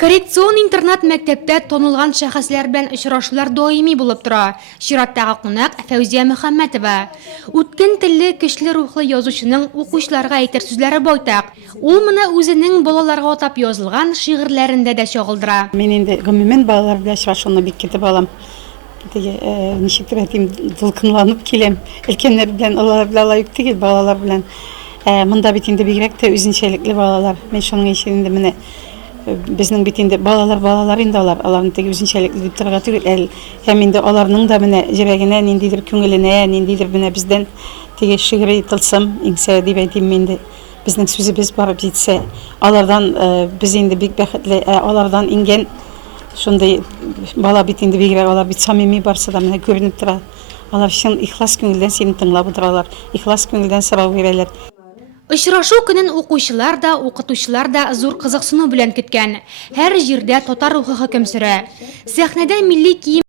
Коррекцион интернат мәктәптә танылган шәхесләр белән очрашулар даими булып тора. Чираттагы кунак Фәүзия Мөхәммәтова. Үткен телле, көчле рухлы язучының укучыларга әйтер сүзләре байтак. Ул моны үзенең балаларга атап язылган шигырьләрендә дә чагылдыра. Мен инде гомумән балалар белән очрашуны бик көтеп алам. Ничектер әйтим, дулкынланып киләм. Өлкәннәр белән, алар белән алай түгел, балалар белән. Монда бит инде бигрәк тә үзенчәлекле балалар. Мен шуның өчен инде менә безнең бит инде балалар инде аларның теге үзенчәлекле дип торырга түгел, һәм инде аларның да менә җөрәгенә ниндидер күңеленә, ниндидер менә бездән теге шигъри тылсым иңсә дип әйтим инде. Безнең сүзебез барып җитсә, алардан без инде бик бәхетле, алардан ингән шундай бала бит инде бигрәк алар бит самими барса да менә күренеп тора. Алар чын ихлас күңелдән сине тыңлап утыралар, ихлас күңелдән сорау бирәләр. Очрашу көнен укучылар да, укытучылар да зур кызыксыну белән көткән. Һәр җирдә татар рухы хөкем сөрә. Сәхнәдә милли кием